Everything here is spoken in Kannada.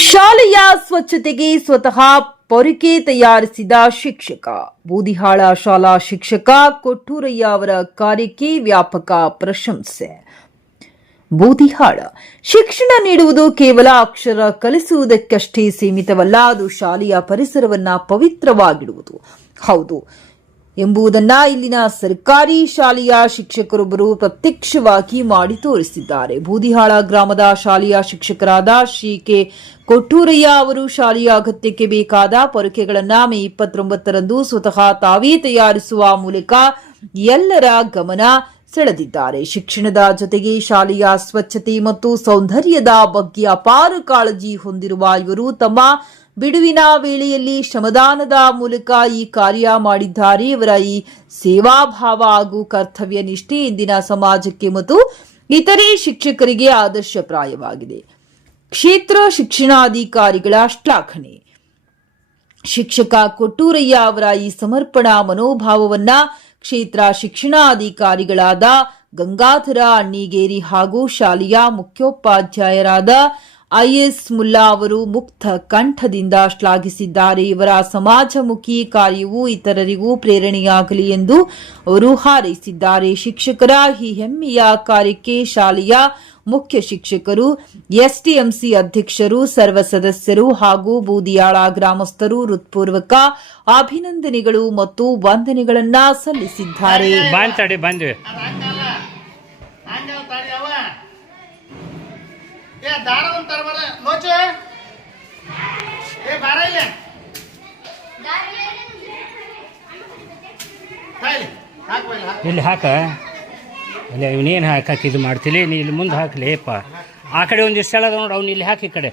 ಶಾಲೆಯ ಸ್ವಚ್ಛತೆಗೆ ಸ್ವತಃ ಪೊರಿಕೆ ತಯಾರಿಸಿದ ಶಿಕ್ಷಕ. ಬೂದಿಹಾಳ ಶಾಲಾ ಶಿಕ್ಷಕ ಕೊಟ್ಟೂರಯ್ಯ ಅವರ ಕಾರ್ಯಕ್ಕೆ ವ್ಯಾಪಕ ಪ್ರಶಂಸೆ. ಬೂದಿಹಾಳ ಶಿಕ್ಷಣ ನೀಡುವುದು ಕೇವಲ ಅಕ್ಷರ ಕಲಿಸುವುದಕ್ಕಷ್ಟೇ ಸೀಮಿತವಲ್ಲ, ಅದು ಶಾಲೆಯ ಪರಿಸರವನ್ನ ಪವಿತ್ರವಾಗಿಡುವುದು ಹೌದು ಎಂಬುದನ್ನ ಇಲ್ಲಿನ ಸರ್ಕಾರಿ ಶಾಲೆಯ ಶಿಕ್ಷಕರೊಬ್ಬರು ಪ್ರತ್ಯಕ್ಷವಾಗಿ ಮಾಡಿ ತೋರಿಸಿದ್ದಾರೆ. ಬೂದಿಹಾಳ ಗ್ರಾಮದ ಶಾಲೆಯ ಶಿಕ್ಷಕರಾದ ಶ್ರೀ ಕೆ ಕೊಟ್ಟೂರಯ್ಯ ಅವರು ಶಾಲೆಯ ಅಗತ್ಯಕ್ಕೆ ಬೇಕಾದ ಪೊರಕೆಗಳನ್ನು ಮೇ 29ರಂದು ಸ್ವತಃ ತಾವೇ ತಯಾರಿಸುವ ಮೂಲಕ ಎಲ್ಲರ ಗಮನ ಸೆಳೆದಿದ್ದಾರೆ. ಶಿಕ್ಷಣದ ಜೊತೆಗೆ ಶಾಲೆಯ ಸ್ವಚ್ಛತೆ ಮತ್ತು ಸೌಂದರ್ಯದ ಬಗ್ಗೆ ಅಪಾರ ಕಾಳಜಿ ಹೊಂದಿರುವ ಇವರು ತಮ್ಮ ಬಿಡುವಿನ ವೇಳೆಯಲ್ಲಿ ಶ್ರಮದಾನದ ಮೂಲಕ ಈ ಕಾರ್ಯ ಮಾಡಿದ್ದಾರೆ. ಇವರ ಈ ಸೇವಾಭಾವ ಹಾಗೂ ಕರ್ತವ್ಯ ನಿಷ್ಠೆ ಇಂದಿನ ಸಮಾಜಕ್ಕೆ ಮತ್ತು ಇತರೆ ಶಿಕ್ಷಕರಿಗೆ ಆದರ್ಶಪ್ರಾಯವಾಗಿದೆ. ಕ್ಷೇತ್ರ ಶಿಕ್ಷಣಾಧಿಕಾರಿಗಳ ಶ್ಲಾಘನೆ. ಶಿಕ್ಷಕ ಕೊಟ್ಟೂರಯ್ಯ ಅವರ ಈ ಸಮರ್ಪಣಾ ಮನೋಭಾವವನ್ನ ಕ್ಷೇತ್ರ ಶಿಕ್ಷಣಾಧಿಕಾರಿಗಳಾದ ಗಂಗಾಧರ ಅಣ್ಣಿಗೇರಿ ಹಾಗೂ ಶಾಲೆಯ ಮುಖ್ಯೋಪಾಧ್ಯಾಯರಾದ ಐಎಸ್ ಮುಲ್ಲಾ ಅವರು ಮುಕ್ತ ಕಂಠದಿಂದ ಶ್ಲಾಘಿಸಿದ್ದಾರೆ. ಇವರ ಸಮಾಜಮುಖಿ ಕಾರ್ಯವು ಇತರರಿಗೂ ಪ್ರೇರಣೆಯಾಗಲಿ ಎಂದು ಅವರು ಹಾರೈಸಿದ್ದಾರೆ. ಶಿಕ್ಷಕರ ಈ ಹೆಮ್ಮೆಯ ಕಾರ್ಯಕ್ಕೆ ಶಾಲೆಯ ಮುಖ್ಯ ಶಿಕ್ಷಕರು, ಎಸ್ಟಿಎಂಸಿ ಅಧ್ಯಕ್ಷರು, ಸರ್ವ ಸದಸ್ಯರು ಹಾಗೂ ಬೂದಿಯಾಳ ಗ್ರಾಮಸ್ಥರು ಹೃತ್ಪೂರ್ವಕ ಅಭಿನಂದನೆಗಳು ಮತ್ತು ವಂದನೆಗಳನ್ನ ಸಲ್ಲಿಸಿದ್ದಾರೆ. ಇಲ್ಲಿ ಹಾಕ ಇಲ್ಲ ಇವನೇನು ಹಾಕಿ ಇದು ಮಾಡ್ತಿಲ್ಲ, ನೀ ಇಲ್ಲಿ ಮುಂದೆ ಹಾಕಲಿ ಅಪ್ಪ. ಆ ಕಡೆ ಒಂದಿಷ್ಟು ಸ್ಥಳ ಅದ ನೋಡಿ, ಅವ್ನು ಇಲ್ಲಿ ಹಾಕಿ ಈ ಕಡೆ.